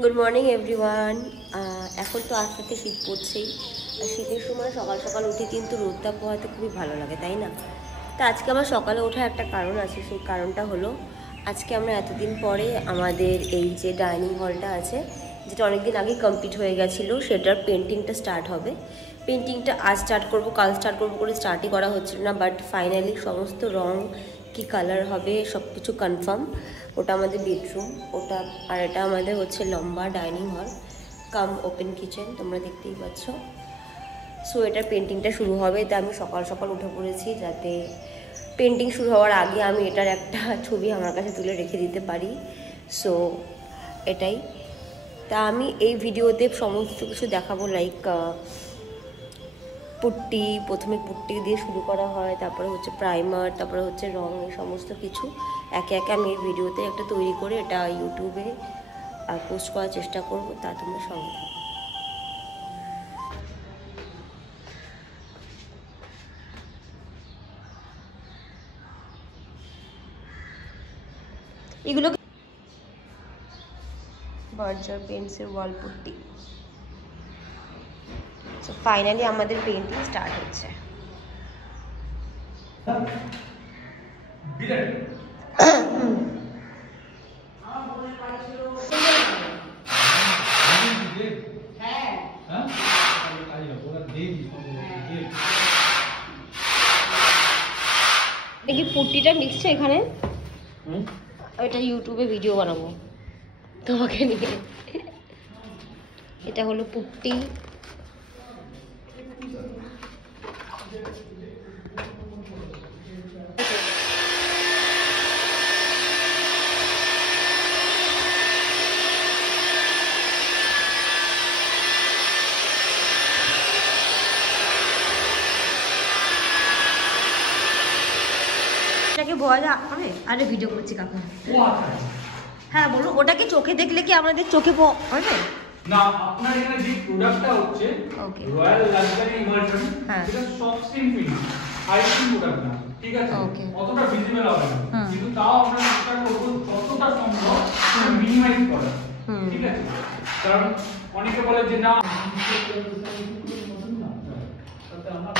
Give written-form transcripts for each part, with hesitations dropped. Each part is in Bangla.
Good morning everyone. এখন তো আজ থেকে শীত পড়ছেই, আর শীতের সময় সকাল সকাল উঠে কিন্তু রোদটা পোহাতে খুবই ভালো লাগে, তাই না? তা আজকে আমার সকালে ওঠার একটা কারণ আছে। সেই কারণটা হলো, আজকে আমরা এতদিন পরে আমাদের এই যে ডাইনিং হলটা আছে, যেটা অনেকদিন আগে কমপ্লিট হয়ে গেছিলো, সেটার পেন্টিংটা স্টার্ট হবে। পেন্টিংটা আজ স্টার্ট করব, কাল স্টার্ট করবো করে স্টার্টই করা হচ্ছিল না, বাট ফাইনালি সমস্ত রং কি কালার হবে সব কিছু কনফার্ম। ওটা আমাদের বেডরুম, ওটা আর এটা আমাদের হচ্ছে লম্বা ডাইনিং হল কাম ওপেন কিচেন, তোমরা দেখতেই পাচ্ছ। সো এটার পেন্টিংটা শুরু হবে, তা আমি সকাল সকাল উঠে পড়েছি যাতে পেন্টিং শুরু হওয়ার আগে আমি এটার একটা ছবি আমার কাছে তুলে রেখে দিতে পারি। সো এটাই। তা আমি এই ভিডিওতে সমস্ত কিছু দেখাবো, লাইক পুট্টি, প্রথমে পুট্টি দিয়ে শুরু করা হয়, তারপরে হচ্ছে প্রাইমার, তারপরে হচ্ছে রং, এই সমস্ত কিছু একে একে আমি এই ভিডিওতে একটা তৈরি করে এটা ইউটিউবে পোস্ট করার চেষ্টা করব। তা তোমরা সঙ্গে থাকো। এগুলো বার্জার পেন্টসের ওয়াল পুট্টি। সো ফাইনালি আমাদের পেন্টিং স্টার্ট হচ্ছে। দেখি পুট্টিটা মিশছে এখানে, এটা ইউটিউবে ভিডিও বানাবো তোমাকে নিয়ে। এটা হলো পুট্টি। ওটাকে বলা যাবে? আরে ভিডিও করছি কাকু। হ্যাঁ বলো, ওটাকে চোখে দেখলে কি আমাদের চোখে পড়বে না? আপনার এখানে যে প্রোডাক্টটা হচ্ছে রয়্যাল লাক্সারি ইমার্শন, এটা soft sheen finish, high sheen product না, ঠিক আছে? অতটা ভিজিবল হবে না, কিন্তু তাও আমরা চেষ্টা করব যতটা সম্ভব মিনিমাইজ করা, ঠিক আছে? কারণ অনেকে বলে যে না তাতে আমরা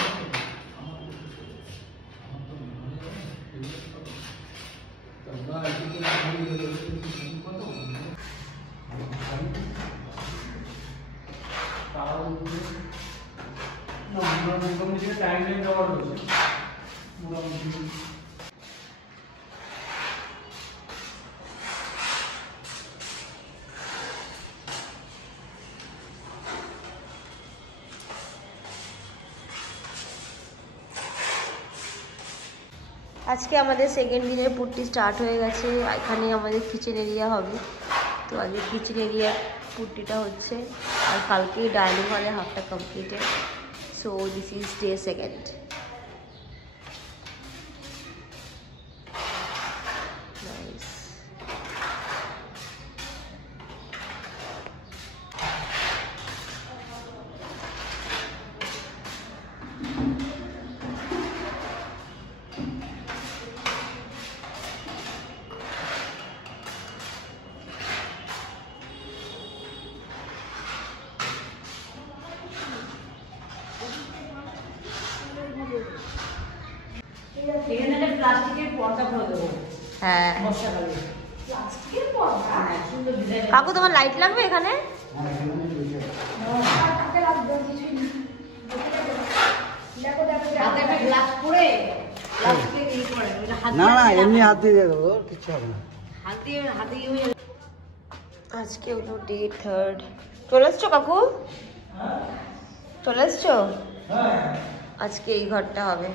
আজকে আমাদের সেকেন্ড দিনের পুট্টি স্টার্ট হয়ে গেছে। এখানে আমাদের কিচেন এরিয়া হবে, তো আজকে কিচেন এরিয়ার পুট্টিটা হচ্ছে, আর কালকে ডাইনিং হলে হাফটা completed. So this is day second. কাকু তোমার লাইট লাগবে এখানে? না না, এমনি হাত দিয়ে দেবো, কিছু হবে না। আজকে হলো ডে 3। চলে এসছো কাকু? চলে এসছো? আজকে এই ঘরটা হবে,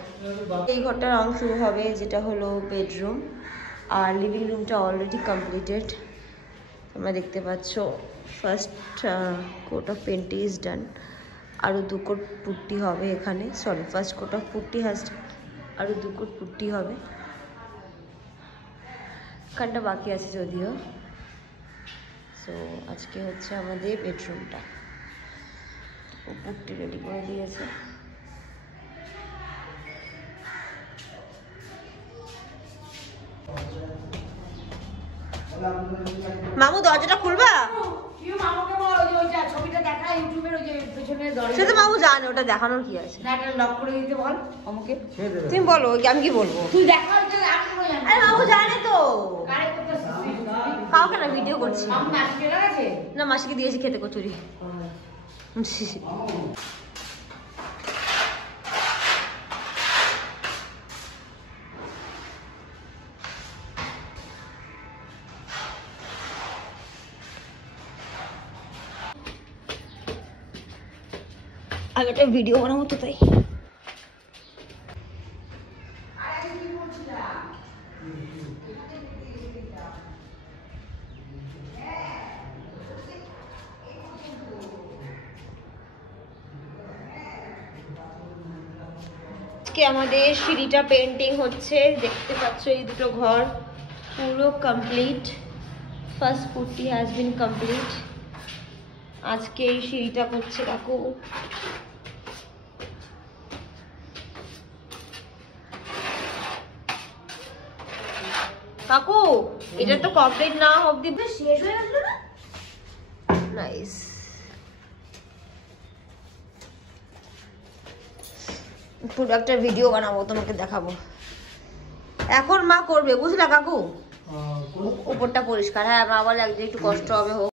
এই ঘরটার রং শুরু হবে, যেটা হলো বেডরুম। আর লিভিং রুমটা অলরেডি কমপ্লিটেড, তোমরা দেখতে পাচ্ছ। First coat of paint is done. আরও 2 কোট পুট্টি হবে এখানে, sorry first coat of putty has, আরও 2 কোট পুট্টি হবে। এখানটা বাকি আছে যদিও। সো আজকে হচ্ছে আমাদের বেডরুমটা, ও পুট্টি রেডি করে দিয়েছে। মামু দরজাটা খুলবা? পেছনে দরজা সে তো বাবু জানে, ওটা দেখানোর কি আছে। না এটা লক করে দিতে বল আমাকে। ছেড়ে দেবে। তুমি বলো, আমি কি বলবো? তুই দেখা হচ্ছে আর কি বললাম আরে বাবু জানে তো। কারে করতেছিস তুই? কাউকে না, ভিডিও করছি। মামু নাচ কেটে গেছে? না, মাসিকে দিয়েছি খেতে কচুরি। আমি একটা ভিডিও বানাবো তো তাই। আজকে আমাদের সিঁড়িটা পেন্টিং হচ্ছে, দেখতে পাচ্ছ এই দুটো ঘর পুরো complete. First putty has been complete. আজকে এই সিঁড়িটা করছে কাকু। কাকু এটা তো কমপ্লিট না অবধি শেষ হয়ে গেল না। নাইস। পুরো একটা ভিডিও বানাবো, তোমাকে দেখাবো। এখন মা করবে, বুঝলা কাকু? উপরটা পরিষ্কার। হ্যাঁ মা বলে একদিন একটু কষ্ট হবে, হোক।